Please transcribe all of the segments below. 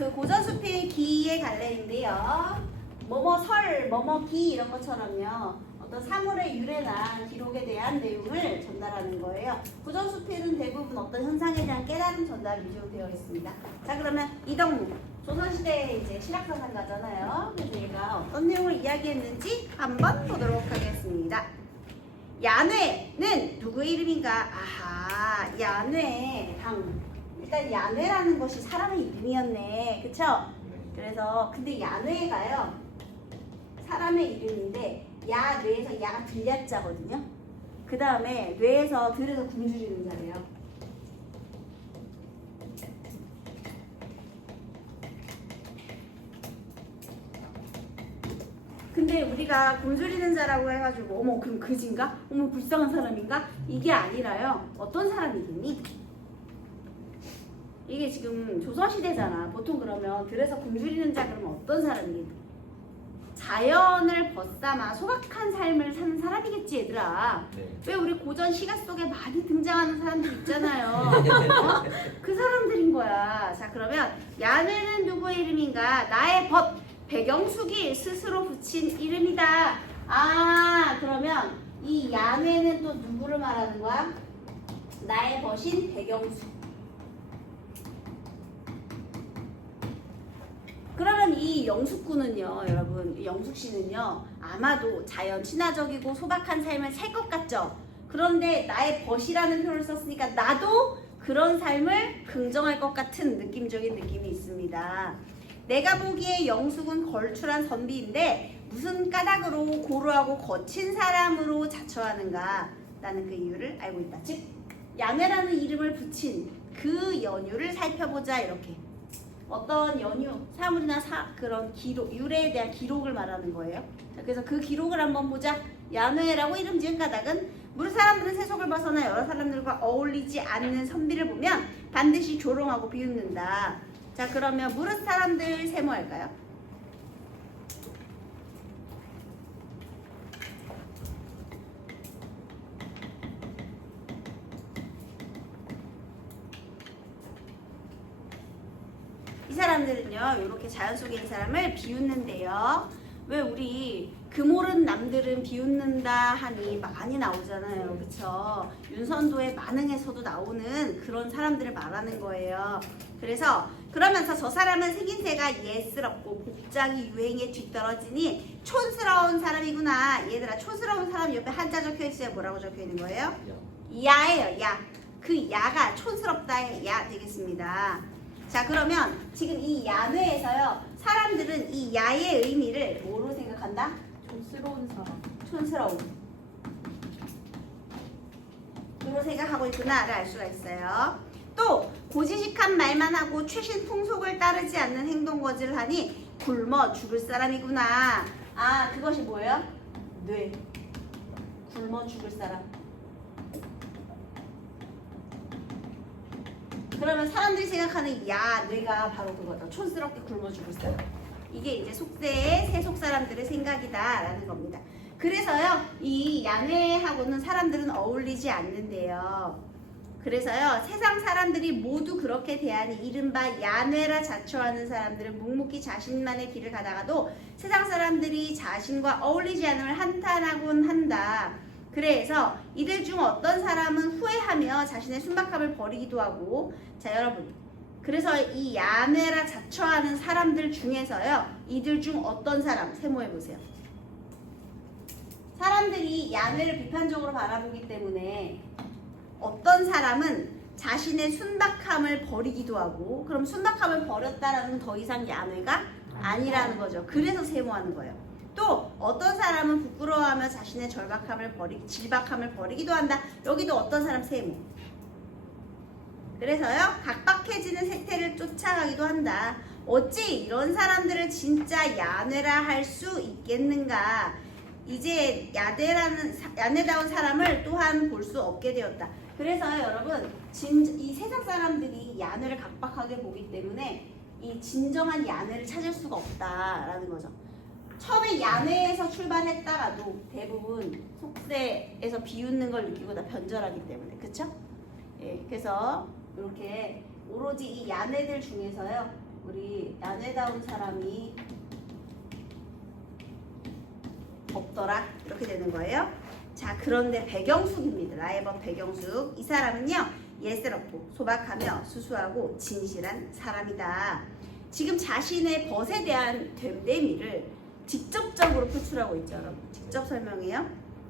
그 고전수필 기의 갈래인데요. 뭐뭐 설, 뭐뭐 기 이런 것처럼요. 어떤 사물의 유래나 기록에 대한 내용을 전달하는 거예요. 고전수필은 대부분 어떤 현상에 대한 깨달음 전달 위주로 되어 있습니다. 자 그러면 이덕무 조선시대 이제 실학사상가잖아요. 그래서 얘가 어떤 내용을 이야기했는지 한번 보도록 하겠습니다. 야뇌는 누구의 이름인가? 아하, 야뇌 당. 일단 야뇌라는 것이 사람의 이름이었네, 그쵸? 그래서 근데 야뇌가요 사람의 이름인데 야 뇌에서 야가 들려자거든요. 그 다음에 뇌에서 들에서 굶주리는 자래요. 근데 우리가 굶주리는 자라고 해가지고 어머 그럼 그진가? 어머 불쌍한 사람인가? 이게 아니라요. 어떤 사람이겠니? 이게 지금 조선시대잖아. 보통 그러면 들에서 굶주리는 자 그러면 어떤 사람이겠니? 자연을 벗삼아 소박한 삶을 사는 사람이겠지 얘들아. 네. 왜 우리 고전 시가 속에 많이 등장하는 사람들 있잖아요. 어? 그 사람들인 거야. 자 그러면 야뇌는 누구의 이름인가? 나의 벗 배경숙이 스스로 붙인 이름이다. 아 그러면 이 야뇌는 또 누구를 말하는 거야? 나의 벗인 배경숙. 그러면 이 영숙군은요, 여러분, 이 영숙 씨는요, 아마도 자연 친화적이고 소박한 삶을 살 것 같죠? 그런데 나의 벗이라는 표현을 썼으니까 나도 그런 삶을 긍정할 것 같은 느낌적인 느낌이 있습니다. 내가 보기에 영숙은 걸출한 선비인데 무슨 까닭으로 고루하고 거친 사람으로 자처하는가? 나는 그 이유를 알고 있다. 즉, 야매라는 이름을 붙인 그 연유를 살펴보자 이렇게. 어떤 연유, 사물이나 사, 그런 기록, 유래에 대한 기록을 말하는 거예요. 자, 그래서 그 기록을 한번 보자. 야뇌라고 이름 지은 까닭은 무릇 사람들은 세속을 벗어나 여러 사람들과 어울리지 않는 선비를 보면 반드시 조롱하고 비웃는다. 자, 그러면 무릇 사람들 세모할까요? 이 사람들은요, 이렇게 자연 속에 있는 사람을 비웃는데요. 왜 우리 금오른 남들은 비웃는다 하니 많이 나오잖아요. 그쵸? 윤선도의 만흥에서도 나오는 그런 사람들을 말하는 거예요. 그래서 그러면서 저 사람은 생김새가 예스럽고 복장이 유행에 뒤떨어지니 촌스러운 사람이구나. 얘들아, 촌스러운 사람 옆에 한자 적혀 있어요. 뭐라고 적혀 있는 거예요? 야예요, 야. 그 야가 촌스럽다의 야 되겠습니다. 자, 그러면 지금 이 야뇌에서요, 사람들은 이 야의 의미를 뭐로 생각한다? 촌스러운 사람. 촌스러움. 으로 생각하고 있구나를 알 수가 있어요. 또 고지식한 말만 하고 최신 풍속을 따르지 않는 행동 거지를 하니 굶어 죽을 사람이구나. 아 그것이 뭐예요? 뇌. 굶어 죽을 사람. 그러면 사람들이 생각하는 야 뇌가 바로 그거다. 촌스럽게 굶어 죽을 사람. 이게 이제 속세의 세속 사람들의 생각이다라는 겁니다. 그래서요, 이 야뇌하고는 사람들은 어울리지 않는데요. 그래서요, 세상 사람들이 모두 그렇게 대하니 이른바 야뇌라 자처하는 사람들은 묵묵히 자신만의 길을 가다가도 세상 사람들이 자신과 어울리지 않음을 한탄하곤 한다. 그래서 이들 중 어떤 사람은 후회하며 자신의 순박함을 버리기도 하고, 자, 여러분. 그래서 이 야뇌라 자처하는 사람들 중에서요, 이들 중 어떤 사람, 세모해 보세요. 사람들이 야뇌를 비판적으로 바라보기 때문에 어떤 사람은 자신의 순박함을 버리기도 하고 그럼 순박함을 버렸다라는 더 이상 야뇌가 아니라는 거죠. 그래서 세모하는 거예요. 또 어떤 사람은 부끄러워하며 자신의 절박함을 버리 질박함을 버리기도 한다. 여기도 어떤 사람 세모. 그래서요 각박해지는 세태를 쫓아가기도 한다. 어찌 이런 사람들을 진짜 야뇌라 할 수 있겠는가? 이제 야대라는 사- 야뇌다운 사람을 또한 볼 수 없게 되었다. 그래서 여러분 진, 이 세상 사람들이 야뇌를 각박하게 보기 때문에 이 진정한 야뇌를 찾을 수가 없다라는 거죠. 처음에 야뇌에서 출발했다가도 대부분 속세에서 비웃는 걸 느끼고 다 변절하기 때문에 그쵸? 예, 그래서 이렇게 오로지 이 야뇌들 중에서요 우리 야뇌다운 사람이 없더라 이렇게 되는 거예요. 자 그런데. 나의 번 백영숙 이 사람은요 예스럽고 소박하며 수수하고 진실한 사람이다. 지금 자신의 벗에 대한 됨됨이를 직접적으로 표출하고 있죠, 여러분. 직접 설명해요.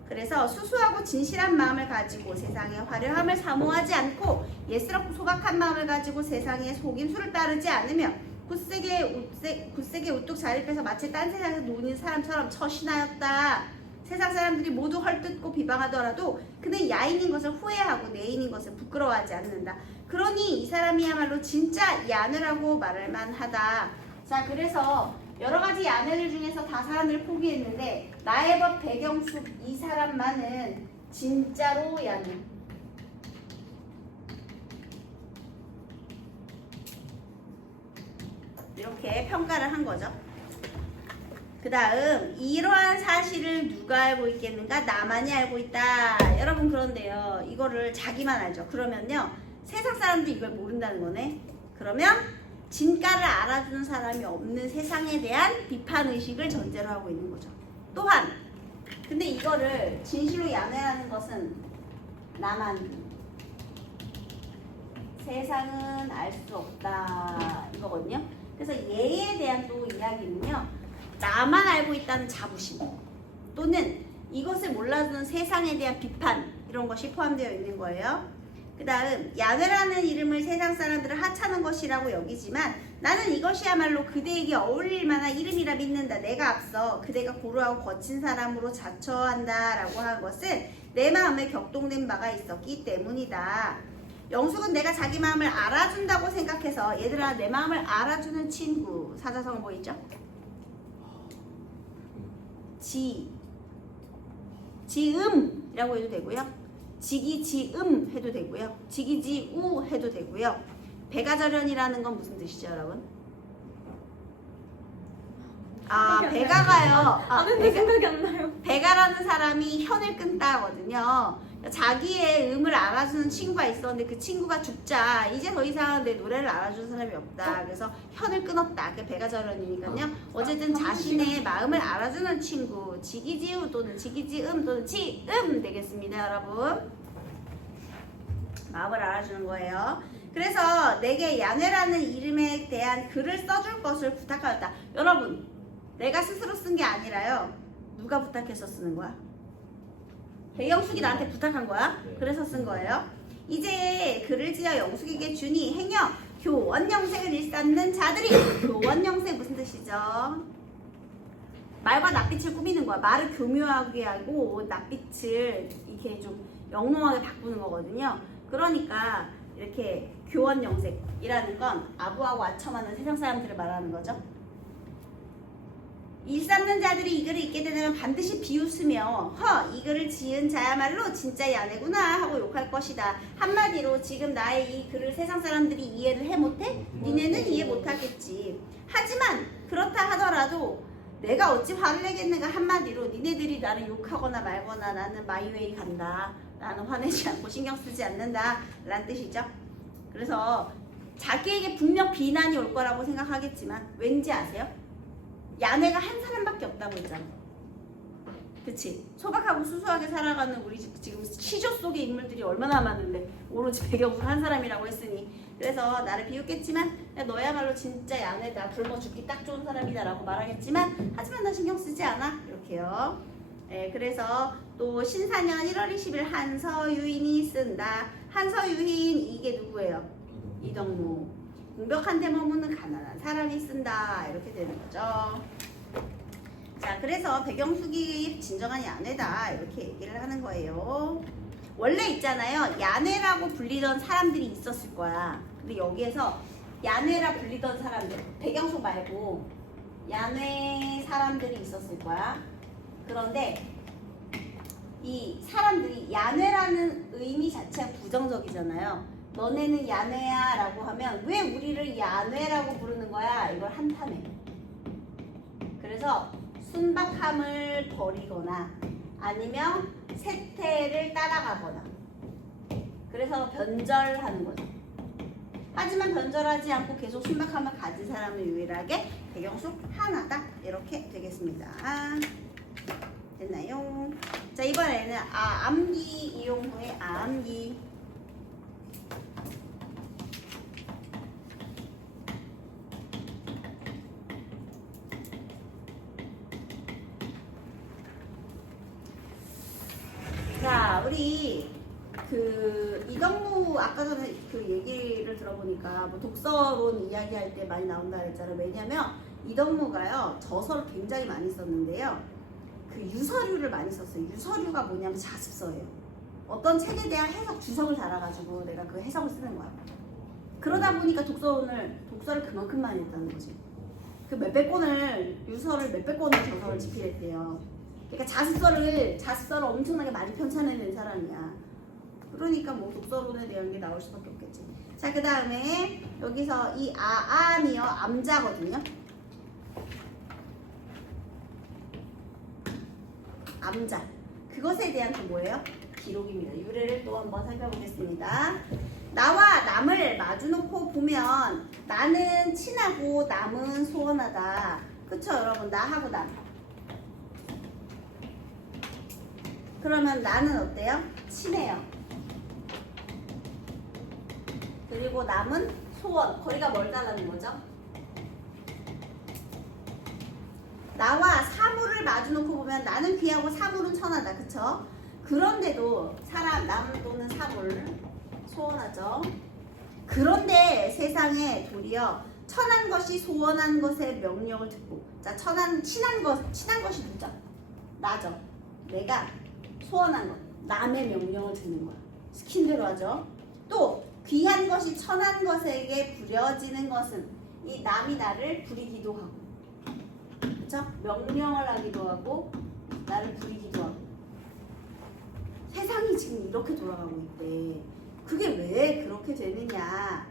그래서 수수하고 진실한 마음을 가지고 세상의 화려함을 사모하지 않고 예스럽고 소박한 마음을 가지고 세상의 속임수를 따르지 않으며 굳세게 우세, 굳세게 우뚝 자리를 빼서 마치 딴 세상에서 노는 사람처럼 처신하였다. 세상 사람들이 모두 헐뜯고 비방하더라도 그는 야인인 것을 후회하고 내인인 것을 부끄러워하지 않는다. 그러니 이 사람이야말로 진짜 야느라고 말할 만하다. 자, 그래서 여러 가지 야네들 중에서 다 사람들을 포기했는데 나의 법 배경숙 이 사람만은 진짜로 야네. 이렇게 평가를 한 거죠. 그 다음 이러한 사실을 누가 알고 있겠는가? 나만이 알고 있다. 여러분 그런데요. 이거를 자기만 알죠. 그러면요. 세상 사람들이 이걸 모른다는 거네. 그러면 진가를 알아주는 사람이 없는 세상에 대한 비판 의식을 전제로 하고 있는 거죠. 또한 근데 이거를 진실로 야매하는 것은 나만 세상은 알 수 없다 이거거든요. 그래서 얘에 대한 또 이야기는요. 나만 알고 있다는 자부심 또는 이것을 몰라주는 세상에 대한 비판 이런 것이 포함되어 있는 거예요. 그 다음 야외라는 이름을 세상 사람들을 하찮은 것이라고 여기지만 나는 이것이야말로 그대에게 어울릴 만한 이름이라 믿는다. 내가 앞서 그대가 고루하고 거친 사람으로 자처한다 라고 한 것은 내 마음에 격동된 바가 있었기 때문이다. 영숙은 내가 자기 마음을 알아준다고 생각해서 얘들아 내 마음을 알아주는 친구 사자성어 보이죠? 지 지음이라고 해도 되고요. 지기지음 해도 되고요. 지기지우 해도 되고요. 배가절연이라는 건 무슨 뜻이죠, 여러분? 아, 배가가요. 아, 배가, 생각이 안 나요. 배가라는 사람이 현을 끈다거든요. 자기의 음을 알아주는 친구가 있었는데 그 친구가 죽자 이제 더 이상 내 노래를 알아주는 사람이 없다. 그래서 현을 끊었다. 그게 배가절연이니까요. 어쨌든 자신의 마음을 알아주는 친구 지기지우 또는 지기지음 또는 지음 되겠습니다, 여러분. 마음을 알아주는 거예요. 그래서 내게 야뇌라는 이름에 대한 글을 써줄 것을 부탁하였다. 여러분, 내가 스스로 쓴 게 아니라요. 누가 부탁해서 쓰는 거야? 배영숙이 나한테 부탁한 거야. 네. 그래서 쓴 거예요. 이제 글을 지어 영숙에게 주니 행여 교원 영색을 일삼는 자들이 교원 영색 무슨 뜻이죠? 말과 낯빛을 꾸미는 거야. 말을 교묘하게 하고 낯빛을 이렇게 좀 영롱하게 바꾸는 거거든요. 그러니까 이렇게 교원 영색이라는 건 아부하고 아첨하는 세상 사람들을 말하는 거죠. 일삼는 자들이 이 글을 읽게 되면 반드시 비웃으며 허 이 글을 지은 자야말로 진짜 야네구나 하고 욕할 것이다. 한마디로 지금 나의 이 글을 세상 사람들이 이해를 해 못해? 니네는 이해 못하겠지. 하지만 그렇다 하더라도 내가 어찌 화를 내겠는가 한마디로 니네들이 나를 욕하거나 말거나 나는 마이웨이 간다. 나는 화내지 않고 신경 쓰지 않는다. 라는 뜻이죠. 그래서 자기에게 분명 비난이 올 거라고 생각하겠지만 왠지 아세요? 야네가 한 사람밖에 없다고 했잖아. 그치? 소박하고 수수하게 살아가는 우리 지- 지금 시조 속의 인물들이 얼마나 많은데 오로지 배경수 한 사람이라고 했으니 그래서 나를 비웃겠지만 야, 너야말로 진짜 야네다 굶어 죽기 딱 좋은 사람이다 라고 말하겠지만 하지만 나 신경 쓰지 않아 이렇게요. 예, 그래서 또 신사년 1월 20일 한서유인이 쓴다. 한서유인 이게 누구예요? 이덕무. 공벽한 데 머무는 가난한 사람이 쓴다 이렇게 되는 거죠. 자 그래서 백영숙이 진정한 야뇌다 이렇게 얘기를 하는 거예요. 원래 있잖아요 야뇌라고 불리던 사람들이 있었을 거야. 근데 여기에서 야뇌라 불리던 사람들 백영숙 말고 야뇌 사람들이 있었을 거야. 그런데 이 사람들이 야뇌라는 의미 자체가 부정적이잖아요. 너네는 야뇌야 라고 하면 왜 우리를 야뇌라고 부르는 거야? 이걸 한탄해. 그래서 순박함을 버리거나 아니면 세태를 따라가거나 그래서 변절하는 거죠. 하지만 변절하지 않고 계속 순박함을 가진 사람은 유일하게 백영숙 하나다 이렇게 되겠습니다. 됐나요? 자 이번에는 아, 암기 이용 후에 암기 자, 우리 그 이덕무 아까 전에 그 얘기를 들어 보니까 뭐 독서론 이야기할 때 많이 나온다 그랬잖아요. 왜냐면 이덕무가요 저서를 굉장히 많이 썼는데요. 그 유서류를 많이 썼어요. 유서류가 뭐냐면 자습서예요. 어떤 책에 대한 해석 주석을 달아가지고 내가 그 해석을 쓰는 거야. 그러다 보니까 독서론을 독서를 그만큼 많이 했다는 거지. 그 몇백 권을 유서를 몇백 권을 저서를 집필했대요. 그러니까 자습서를 자습서를 엄청나게 많이 편찬해낸 사람이야. 그러니까 뭐 독서론에 대한 게 나올 수밖에 없겠지. 자, 그 다음에 여기서 이 아, 암이요. 암자거든요. 암자. 그것에 대한 그 뭐예요? 기록입니다. 유래를 또 한번 살펴보겠습니다. 나와 남을 마주놓고 보면 나는 친하고 남은 소원하다. 그쵸, 여러분? 나하고 남. 그러면 나는 어때요? 친해요. 그리고 남은 소원. 거리가 멀다라는 거죠. 나와 사물을 마주놓고 보면 나는 귀하고 사물은 천하다. 그쵸? 그런데도 사람, 남 또는 사물 소원하죠. 그런데 세상에 도리어 천한 것이 소원한 것의 명령을 듣고 자 천한 친한 것 친한 것이 누죠? 나죠. 내가 소원한 것 남의 명령을 듣는 거야. 시킨 대로 하죠. 또 귀한 것이 천한 것에게 부려지는 것은 이 남이 나를 부리기도 하고 그렇죠? 명령을 하기도 하고 나를 부리기도 하고 세상이 지금 이렇게 돌아가고 있대. 그게 왜 그렇게 되느냐?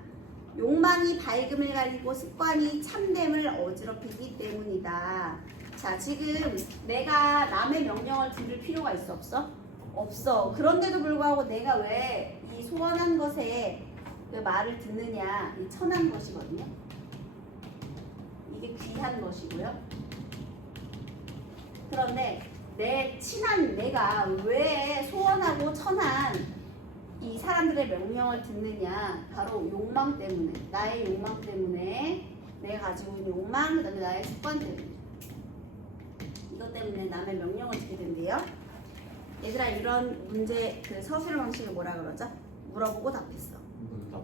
욕망이 밝음을 가리고 습관이 참됨을 어지럽히기 때문이다. 자, 지금 내가 남의 명령을 들을 필요가 있어 없어? 없어. 그런데도 불구하고 내가 왜 이 소원한 것에 그 말을 듣느냐? 이 천한 것이거든요. 이게 귀한 것이고요. 그런데 내 친한 내가 왜 소원하고 천한 이 사람들의 명령을 듣느냐 바로 욕망 때문에 나의 욕망 때문에 내가 가지고 있는 욕망 그다음에 나의 습관 때문에 이것 때문에 남의 명령을 듣게 된대요 얘들아 이런 문제 그 서술 방식을 뭐라 그러죠? 물어보고 답했어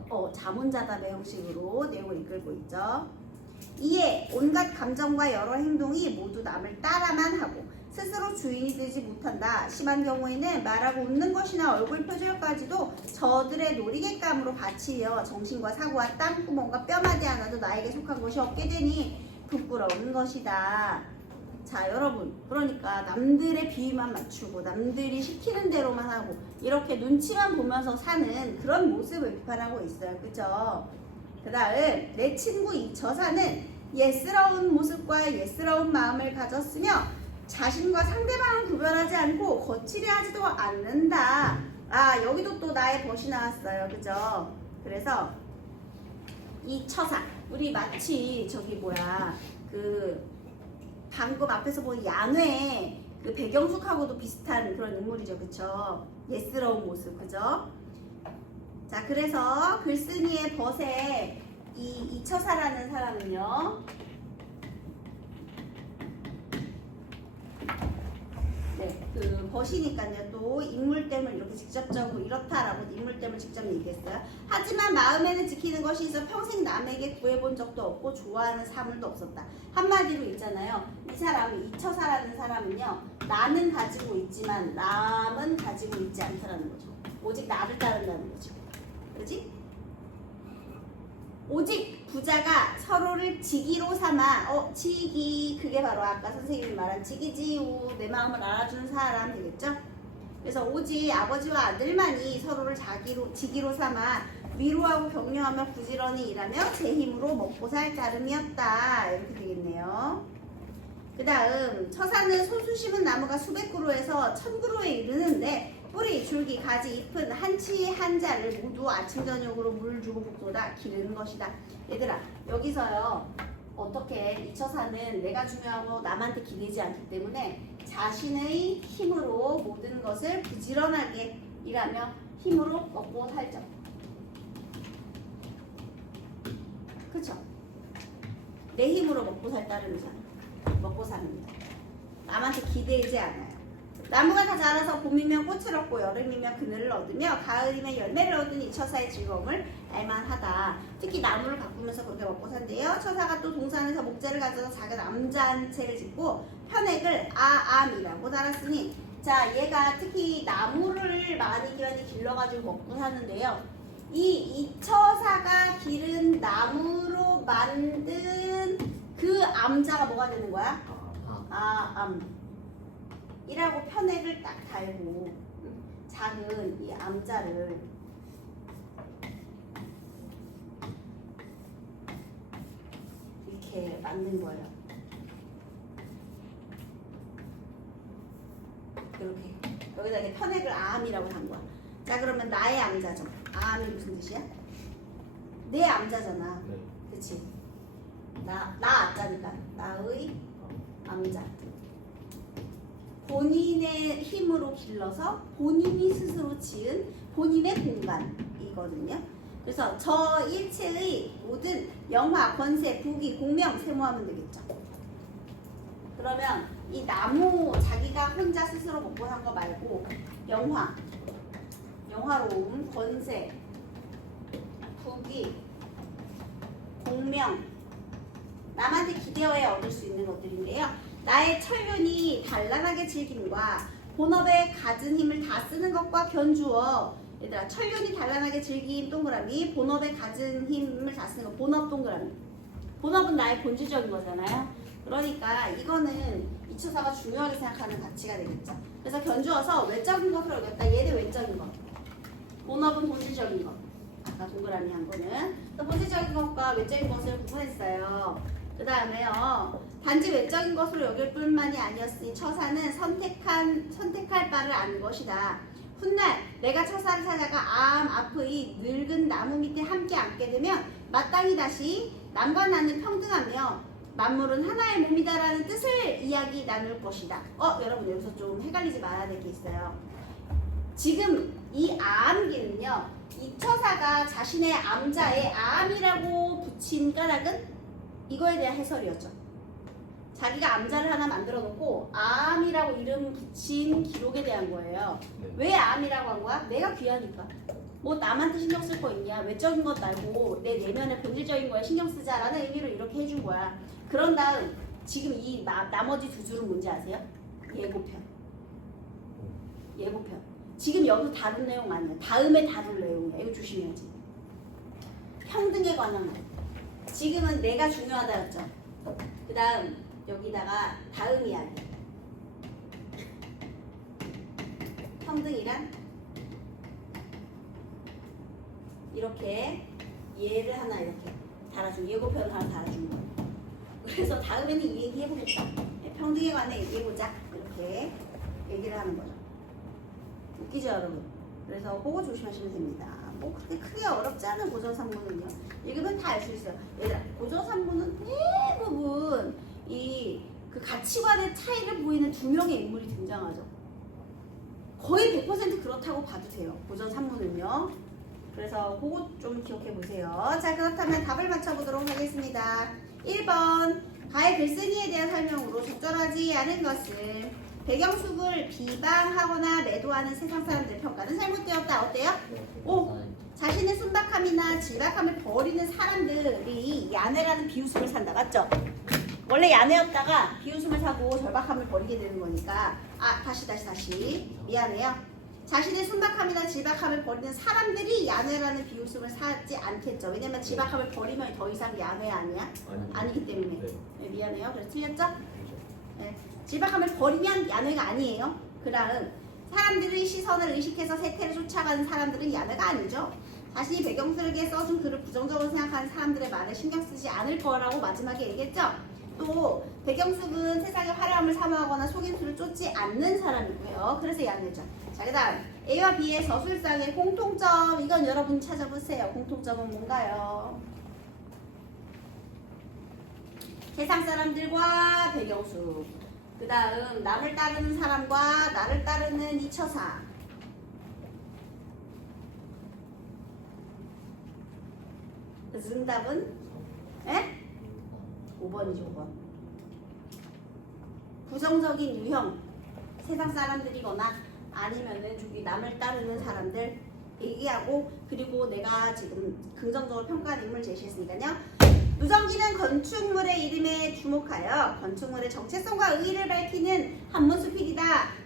어, 자문자답의 형식으로 내용을 이끌고 있죠. 이에 온갖 감정과 여러 행동이 모두 남을 따라만 하고 스스로 주인이 되지 못한다. 심한 경우에는 말하고 웃는 것이나 얼굴 표정까지도 저들의 놀이객감으로 바치려 정신과 사고와 땀구멍과 뼈마디 하나도 나에게 속한 것이 없게 되니 부끄러운 것이다. 자 여러분. 그러니까 남들의 비위만 맞추고 남들이 시키는 대로만 하고 이렇게 눈치만 보면서 사는 그런 모습을 비판하고 있어요. 그죠? 그 다음 내 친구 이 저사는 예스러운 모습과 예스러운 마음을 가졌으며 자신과 상대방을 구별하지 않고 거칠게 하지도 않는다. 아 여기도 또 나의 벗이 나왔어요. 그죠? 그래서 이 처사 우리 마치 저기 뭐야? 그 방금 앞에서 본 양의 그 배경숙하고도 비슷한 그런 인물이죠, 그쵸? 예스러운 모습, 그죠? 자, 그래서 글쓴이의 벗에 이 이처사라는 사람은요. 네, 그 벗이니까요. 또 인물됨을 이렇게 직접적으로 이렇다라고 인물됨을 직접 얘기했어요. 하지만 마음에는 지키는 것이 있어 평생 남에게 구해본 적도 없고 좋아하는 사물도 없었다. 한마디로 있잖아요. 이 사람, 이처사라는 사람은요. 나는 가지고 있지만 남은 가지고 있지 않다라는 거죠. 오직 나를 따른다는 거죠. 그지? 오직 부자가 서로를 지기로 삼아 어 지기 그게 바로 아까 선생님이 말한 지기지우 내 마음을 알아주는 사람 되겠죠? 그래서 오직 아버지와 아들만이 서로를 자기로 지기로 삼아 위로하고 격려하며 부지런히 일하며 제 힘으로 먹고 살 따름이었다 이렇게 되겠네요. 그 다음 처사는 손수 심은 나무가 수백 그루에서 천 그루에 이르는데 뿌리, 줄기, 가지, 잎은 한치 한 자를 모두 아침 저녁으로 물 주고 볶소다 기르는 것이다. 얘들아 여기서요 어떻게 이 처사는 내가 중요하고 남한테 기대지 않기 때문에 자신의 힘으로 모든 것을 부지런하게 일하며 힘으로 먹고 살죠. 그쵸? 내 힘으로 먹고 살다는 의잖아. 먹고 삽니다. 남한테 기대지 않아요. 나무가 다 자라서 봄이면 꽃을 얻고 여름이면 그늘을 얻으며 가을이면 열매를 얻은 이 처사의 즐거움을 알만하다. 특히 나무를 가꾸면서 그렇게 먹고 산대요. 처사가 또 동산에서 목재를 가져서 작은 암자 한 채를 짓고 편액을 아암이라고 달았으니 자 얘가 특히 나무를 많이 많이 길러가지고 먹고 사는데요. 이 이 처사가 기른 나무로 만든 그 암자가 뭐가 되는 거야? 아, 아암 이라고 편액을 딱 달고 음, 작은 이 암자를 이렇게 만든 거예요. 이렇게 여기다 이렇게 편액을 암이라고 한 거야. 자 그러면 나의 암자죠. 암이 무슨 뜻이야? 내 암자잖아. 네. 그치? 나, 나 암자니까 나의 암자. 본인의 힘으로 길러서 본인이 스스로 지은 본인의 공간이거든요. 그래서 저 일체의 모든 영화, 권세, 부귀, 공명 세모하면 되겠죠. 그러면 이 나무 자기가 혼자 스스로 먹고 산 거 말고 영화, 영화로움, 권세, 부귀, 공명, 남한테 기대어야 얻을 수 있는 것들인데요. 나의 천륜이 단란하게 즐김과 본업에 갖은 힘을 다 쓰는 것과 견주어 얘들아 천륜이 단란하게 즐김 동그라미 본업에 갖은 힘을 다 쓰는 것 본업 동그라미 본업은 나의 본질적인 거잖아요. 그러니까 이거는 이초사가 중요하게 생각하는 가치가 되겠죠. 그래서 견주어서 외적인 것으로 여겼다. 얘는 외적인 것. 본업은 본질적인 것. 아까 동그라미 한 거는 또 본질적인 것과 외적인 것을 구분했어요. 그 다음에요. 단지 외적인 것으로 여길 뿐만이 아니었으니 처사는 선택한 선택할 바를 아는 것이다. 훗날 내가 처사를 찾아가 암 앞의 늙은 나무 밑에 함께 앉게 되면 마땅히 다시 남과 나는 평등하며 만물은 하나의 몸이다라는 뜻을 이야기 나눌 것이다. 어 여러분 여기서 좀 헷갈리지 말아야 될 게 있어요. 지금 이 암기는요. 이 처사가 자신의 암자에 암이라고 붙인 까닭은 이거에 대한 해설이었죠. 자기가 암자를 하나 만들어 놓고 암이라고 이름 붙인 기록에 대한 거예요. 네. 왜 암이라고 한 거야? 내가 귀하니까. 뭐 남한테 신경 쓸 거 있냐? 외적인 것 말고 내 내면의 본질적인 거에 신경 쓰자라는 의미로 이렇게 해준 거야. 그런 다음 지금 이 나, 나머지 두 줄은 뭔지 아세요? 예고편. 예고편. 지금 여기서 다룬 내용 아니야. 다음에 다룰 내용이야. 이거 조심해야지. 평등에 관한 거. 지금은 내가 중요하다였죠. 그 다음 여기다가 다음 이야기. 평등이란 이렇게 얘를 하나 이렇게 달아준 예고편을 하나 달아준 거예요. 그래서 다음에는 이 얘기 해보겠다. 네, 평등에 관해 얘기해보자. 이렇게 얘기를 하는 거죠. 웃기죠, 여러분? 그래서 그거 조심하시면 됩니다. 뭐 그렇게 크게 어렵지 않은 고정산문은요. 읽으면 다 알 수 있어요. 얘들아, 고정산문은 대부분 이 그 가치관의 차이를 보이는 두 명의 인물이 등장하죠. 거의 100% 그렇다고 봐도 돼요. 고정산문은요. 그래서 그거 좀 기억해 보세요. 자, 그렇다면 답을 맞춰보도록 하겠습니다. 1번. 가의 글쓴이에 대한 설명으로 적절하지 않은 것은 배경숙을 비방하거나 매도하는 세상 사람들의 평가는 잘못되었다. 어때요? 오. 자신의 순박함이나 질박함을 버리는 사람들이 야뇌라는 비웃음을 산다. 맞죠? 원래 야뇌였다가 비웃음을 사고 절박함을 버리게 되는 거니까 아 다시 다시 다시 미안해요. 자신의 순박함이나 질박함을 버리는 사람들이 야뇌라는 비웃음을 사지 않겠죠. 왜냐면 질박함을 버리면 더 이상 야뇌 아니야? 아니. 아니기 때문에. 네. 네, 미안해요. 그래서 틀렸죠? 네. 질박함을 버리면 야뇌가 아니에요. 그 다음 사람들의 시선을 의식해서 세태를 쫓아가는 사람들은 야뇌가 아니죠. 자신이 배경설계에 써준 글을 부정적으로 생각하는 사람들의 말을 신경 쓰지 않을 거라고 마지막에 얘기했죠. 또 배경숙은 세상의 화려함을 사모하거나 속임수를 쫓지 않는 사람이고요. 그래서 야뇌죠. 자, 그 다음 A와 B의 저술상의 공통점 이건 여러분 찾아보세요. 공통점은 뭔가요? 세상 사람들과 배경수 그 다음 남을 따르는 사람과 나를 따르는 이 처사 그래서 응답은? 에? 5번이죠 5번 부정적인 유형 세상 사람들이거나 아니면은 저기 남을 따르는 사람들 얘기하고 그리고 내가 지금 긍정적으로 평가한 인물 제시했으니까요 누정기는 건축물의 이름에 주목하여 건축물의 정체성과 의의를 밝히는 한문수필이다.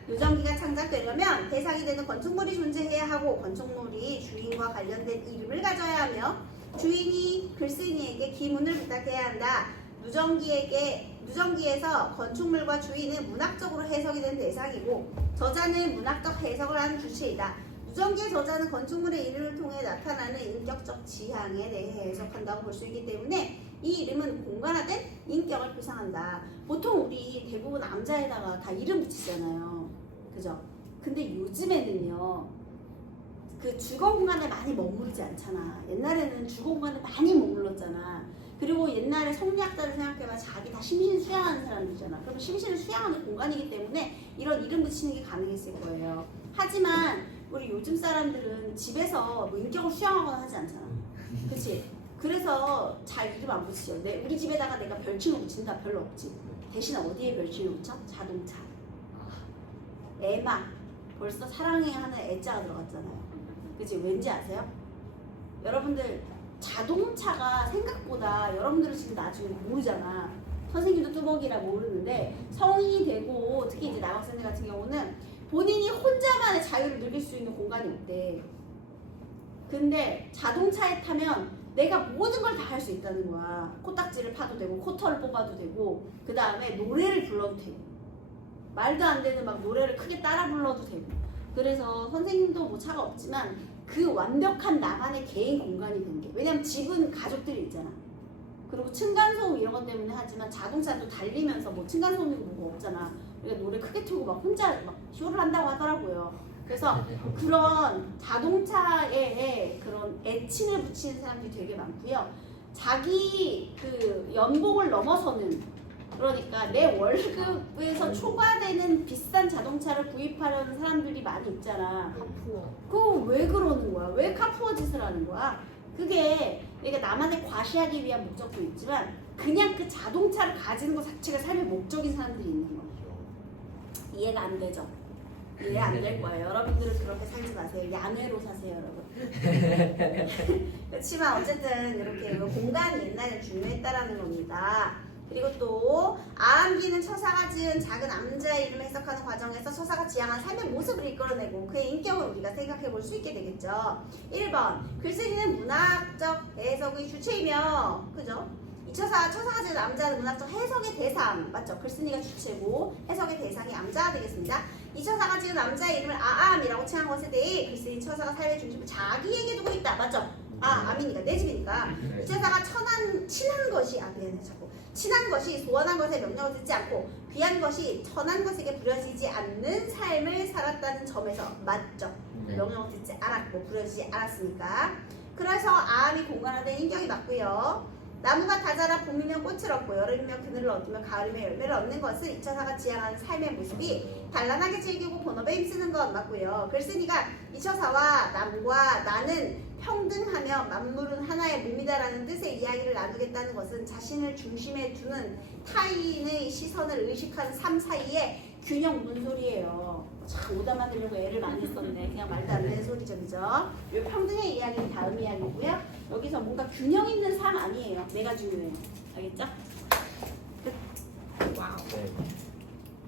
누정기가 창작되려면 대상이 되는 건축물이 존재해야 하고 건축물이 주인과 관련된 이름을 가져야 하며 주인이 글쓴이에게 기문을 부탁해야 한다. 누정기에게 누정기에서 건축물과 주인은 문학적으로 해석이 된 대상이고 저자는 문학적 해석을 하는 주체이다. 누정기의 저자는 건축물의 이름을 통해 나타나는 인격적 지향에 대해 해석한다고 볼 수 있기 때문에 이 이름은 공간화된 인격을 표상한다. 보통 우리 대부분 남자에다가 다 이름 붙이잖아요. 그죠? 근데 요즘에는요. 그 주거 공간에 많이 머무르지 않잖아. 옛날에는 주거 공간에 많이 머물렀잖아. 그리고 옛날에 성리학자를 생각해봐 자기 다 심신을 수양하는 사람들이잖아. 그러면 심신을 수양하는 공간이기 때문에 이런 이름 붙이는 게 가능했을 거예요. 하지만 우리 요즘 사람들은 집에서 뭐 인격을 수양하거나 하지 않잖아. 그치? 그래서 잘 이름 안 붙이죠. 내, 우리 집에다가 내가 별칭을 붙인다 별로 없지. 대신 어디에 별칭을 붙여? 자동차. 애마. 벌써 사랑해 하는 애자가 들어갔잖아요. 그치? 왠지 아세요? 여러분들 자동차가 생각보다 여러분들은 지금 나중에 모르잖아. 선생님도 뚜벅이라 모르는데 성인이 되고 특히 이제 남학생들 같은 경우는 본인이 혼자만의 자유를 누릴 수 있는 공간이 있대. 근데 자동차에 타면 내가 모든 걸 다 할 수 있다는 거야. 코딱지를 파도 되고 코털을 뽑아도 되고 그 다음에 노래를 불러도 되고 말도 안 되는 막 노래를 크게 따라 불러도 되고 그래서 선생님도 뭐 차가 없지만 그 완벽한 나만의 개인 공간이 된 게 왜냐면 집은 가족들이 있잖아. 그리고 층간소음 이런 것 때문에 하지만 자동차도 달리면서 뭐 층간소음이고 뭐가 없잖아. 그러니까 노래 크게 틀고 막 혼자 막 쇼를 한다고 하더라고요. 그래서 그런 자동차에 그런 애칭을 붙이는 사람들이 되게 많고요. 자기 그 연봉을 넘어서는 그러니까 내 월급에서 초과되는 비싼 자동차를 구입하려는 사람들이 많이 있잖아. 그거 왜 그러는 거야? 왜 카푸어 짓을 하는 거야? 그게 그러니까 나만의 과시하기 위한 목적도 있지만 그냥 그 자동차를 가지는 것 자체가 삶의 목적인 사람들이 있는 거예요. 이해가 안 되죠? 이해 안 될 거예요. 여러분들은 그렇게 살지 마세요. 양해로 사세요, 여러분. 그렇지만 어쨌든 이렇게 공간이 옛날에 중요했다라는 겁니다. 그리고 또 아암기는 처사가 지은 작은 남자의 이름을 해석하는 과정에서 처사가 지향한 삶의 모습을 이끌어내고 그의 인격을 우리가 생각해 볼 수 있게 되겠죠. 1번 글쓴이는 문학적 해석의 주체이며 그죠? 이 처사, 처사가 지은 남자는 문학적 해석의 대상 맞죠? 글쓴이가 주체고 해석의 대상이 남자가 되겠습니다. 이 처사가 지은 남자의 이름을 아암이라고 칭한 것에 대해 글쓴이 처사가 삶의 중심을 자기에게 두고 있다 맞죠? 아 암이니까 내 집이니까 이 처사가 천한 친한 것이 아 미안해 자꾸 친한 것이 소원한 것에 명령을 듣지 않고 귀한 것이 천한 것에게 부려지지 않는 삶을 살았다는 점에서 맞죠. 명령을 듣지 않았고 부려지지 않았으니까. 그래서 아암이 공간화된 인격이 맞고요. 나무가 다 자라 봄이면 꽃을 얻고 여름이면 그늘을 얻으며 가을이면 열매를 얻는 것은 이처사가 지향하는 삶의 모습이 단란하게 즐기고 본업에 힘쓰는 것 맞고요. 글쓴이가 이처사와 남과 나는 평등하며 만물은 하나의 몸이다라는 뜻의 이야기를 나누겠다는 것은 자신을 중심에 두는 타인의 시선을 의식하는 삶 사이에 균형 문소리예요. 참 오다 만들려고 애를 많이 썼네. 그냥 말도 안 되는 소리죠, 그죠? 이 평등의 이야기는 다음 이야기고요. 여기서 뭔가 균형 있는 삶 아니에요. 내가 중요해요. 알겠죠? 네.